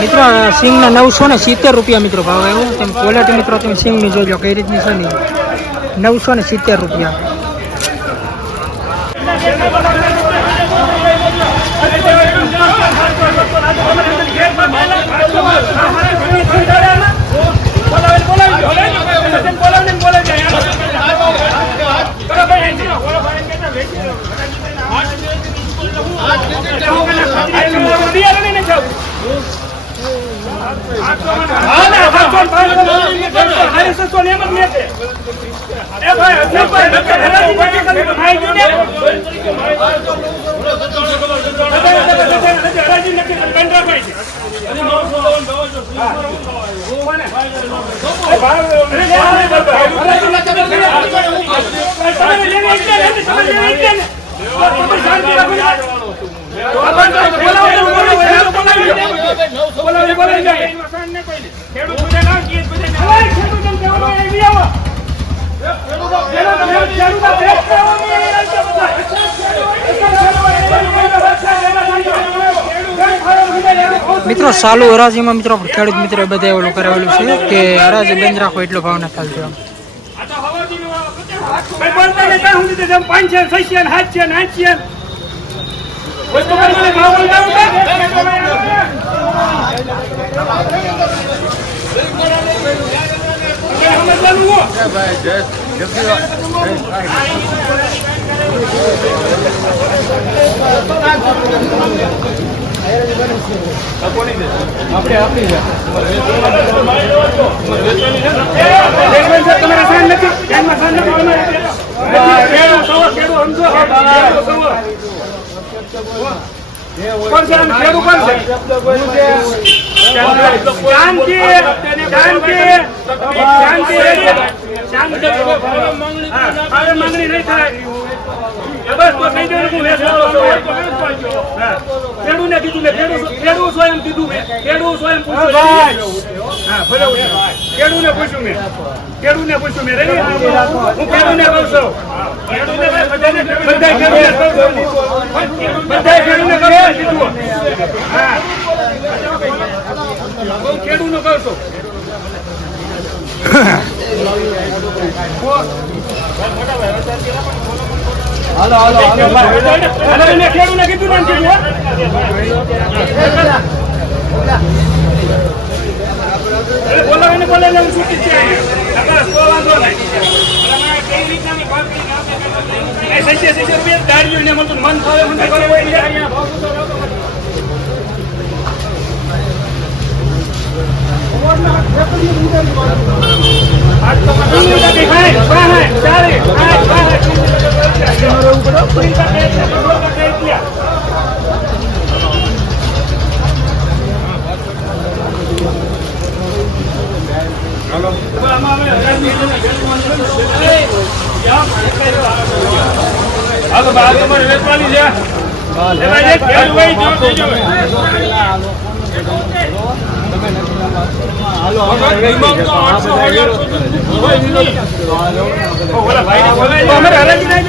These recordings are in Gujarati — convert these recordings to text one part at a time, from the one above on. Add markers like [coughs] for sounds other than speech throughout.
મિત્રો સિંગના નવસો ને સિત્તેર રૂપિયા મિત્રો ભાવ આવ્યો. તેમ ક્વોલિટી મિત્રો, તમે સિંગની જોજો કઈ રીતની છે ને. નવસો ને સિત્તેર રૂપિયા. મિત્રો સાલુ હરાજીમાં મિત્રો ખેડૂત મિત્રો બધે ભાઈ કરાવેલું છે કે હરાજી બંધ રાખો એટલો ને ના ચાલતો એમ પાંચસો ભાઈ ને આઠસો વસ્તુ પ્રમાણે ભાવ બોલતા સમજવાનું મિત્રો ખેડૂત સાન નથી એવું સાન છે કે કેળું સવો કેળું એટલો સવો કોણ છે આમ કેળું કોણ છે શાંતિ શાંતિ શાંતિ શાંતિ માંગણી નહીં થાય બસ તો કહી દેવાનું હું વેચવાનો છું. હા. ખેડૂને કીધું મેં ખેડૂ ખેડૂ સ્વયં કીધું મેં. ખેડૂ સ્વયં પૂછ્યું. હા બરાબર ખેડૂને પૂછ્યું મેં. ખેડૂને પૂછ્યું મેં. રેડી? હું ખેડૂને કહું છું. ખેડૂને બધાને બધા ખેડૂને કહું છું. બધા ખેડૂને કહું છું. હા. હું ખેડૂને કહું છું. [coughs] હાલો હાલો હાલો. એને મેં ખેડૂને કીધું ને કીધું અરે બોલાવીને બોલાવીને હું છૂટી છે વાંધો નહીં. ને મળતું મન ફાવે, મને કરવું અહીંયા ભાવ તો રાખો. આજ હાલો બા તમારે વેચવાની છે એમાં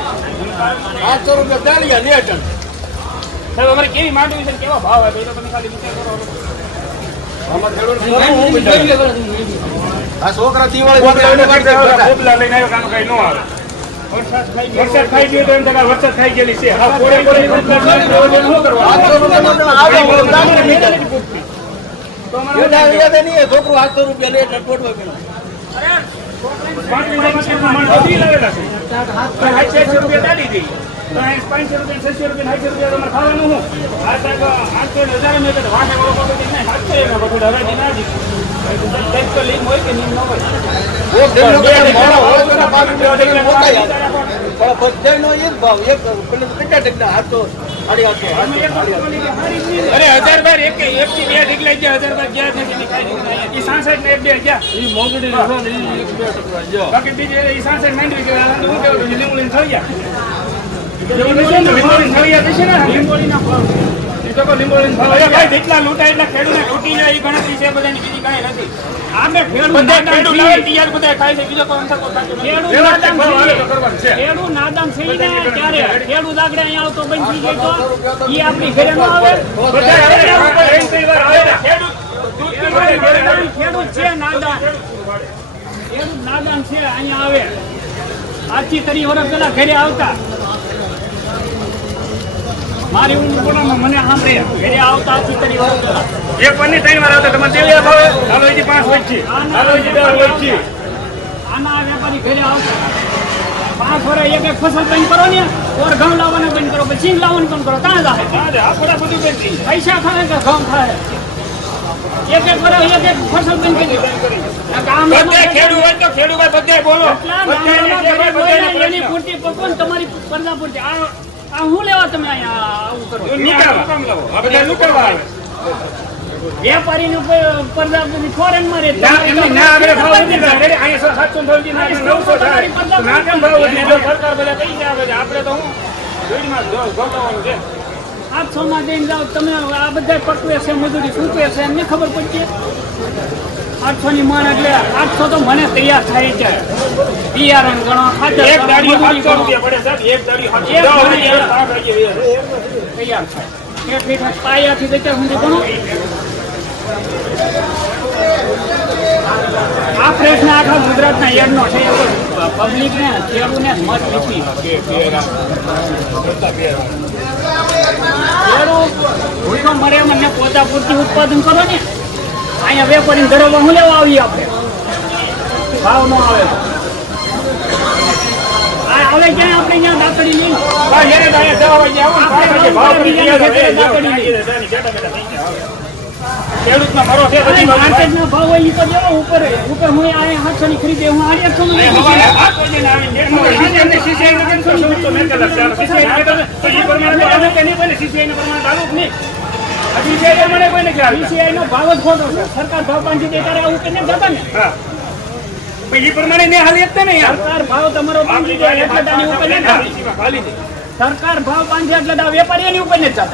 આઠસો રૂપિયા સાહેબ, અમારે કેવી માંડવી છે કેવા ભાવ આવે તો તમે ખાલી વિચાર કરો આ છોકરા દિવાળી પોપલા લઈને આવ્યો કાંઈ ન આવે. વરસાદ ખાઈ ગયો. તો એમ વરસાદ ખાઈ ગયેલી છે. છોકરું આઠસો રૂપિયા લે એટલે રૂપિયા લાવેલા છે. રૂપિયા દાડી. પાંચસો રૂપિયા, છસો રૂપિયા, સાઠસો રૂપિયા તમારે ખાવાનું શું? આ સાહેબ આઠસો હજાર મેં વાંકે નહીં, સાતસો હરાજી ના હોય એ ભાવ એક કેટલા ટેકના હાથ. અરે હજાર બાર એક એક થી બે ઢીકલા ગયા હજાર બાર ગયા છે એની કાંઈ થાય. ઈ સાસઠ ને એક બે ગયા. બાકી બીજી એ સાસઠ માંડવી ગયા હું કેવું લઈને થઈ ગયા અહીંયા આવે. આજથી તરી વર્ષ પેલા ઘરે આવતા. મારી ઉંમર મને સાંભળે. ઘરે આવતા આવતી તરી પેલા એક ની ત્રણ વાર આવતા તમારે તેલિયા ભાવે? હાલો હજી પાંચ વચ્ચે હાલો હજી દસ વચ્ચે આના વેપારી ઘરે આવતા. પાંચ વરે એક એક ફસલ બંધ કરો ને ઓર ઘઉં લાવવાનું બંધ કરો પછી લાવવાનું બંધ કરો. ત્યાં જાય હા આ બધું બંધ પૈસા થાય કે ઘઉં થાય એક એક વરે એક એક ફસલ બંધ કરી ખેડૂત હોય તો ખેડૂત બોલો. હોય હોય પકવાન તમારી પરદા પૂરતી. આ આ હું લેવા તમે અહીંયા આવું કરો બધા લુંટાવા આવે. રહે ના, એમને ના આગળ ભાવ વધી જાય. રેડી, અહીંયા સાતસો ભાવથી ના નવસો થાય. ના કેમ ભાવ વધી સરકાર બધા કઈ જાય બધા. આપણે તો હું જોઈમાં જ ગોઠવવાનું છે. આઠસો માં દઈને જાઓ તમે આ બધા પકવે છે મજૂરી સૂચવે છે એમને ખબર પડશે આઠસો ની માન એટલે આઠસો તો મને તૈયાર થાય છે. બિયારણ ગણો ખાતર એક રૂપિયા પડે સાહેબ. એક વાગે. તૈયાર થાય. એક મીઠા પાયાથી બેચાર સુધી ગણો. આ પ્રશ્ન આખા ગુજરાતના યડનો છે. પબ્લિક ને ખેડૂતને મત લીધી ખેડૂત ભૂખો મરે મને પોતા પૂરતી ઉત્પાદન કરો ને. અહીંયા વેપારી ધરવા હું લેવા આવીએ આપણે? ભાવ ન આવે. ક્યાં આપણે ત્યાં દાતડી અહીંયા લઈ. ખેડૂતનો ભાવ હોય ઈ તો દેવો ઉપર ઉપર હું આ હાથસો ની ખરીદે હું આડી ની હવારે મને વાગ્યાને આવીને દેડમાં હોય. આજે એમને CCI નું કેમ કરશો? તો મેં કીધું, ચાલો, CCI ને કીધું, તો ઈ પ્રમાણે તો આનું કે નહીં બને, CCI ને પ્રમાણે ચાલુ જ નહીં. આ CCI પ્રમાણે કોઈને ખ્યાલ નથી. બીસીઆઈ નો ભાવ જ ખોટો છે સરકાર ભાવ બાંધી દે ત્યારે આવું કે જતા ને હા. પણ પ્રમાણે ને હાલી શકતા ને સરકાર ભાવ તમારો બાંધી દે એટલે દાની ઉપર છે. સરકાર ભાવ બાંધે એટલે દા વેપારી એની ઉપર નથી જતા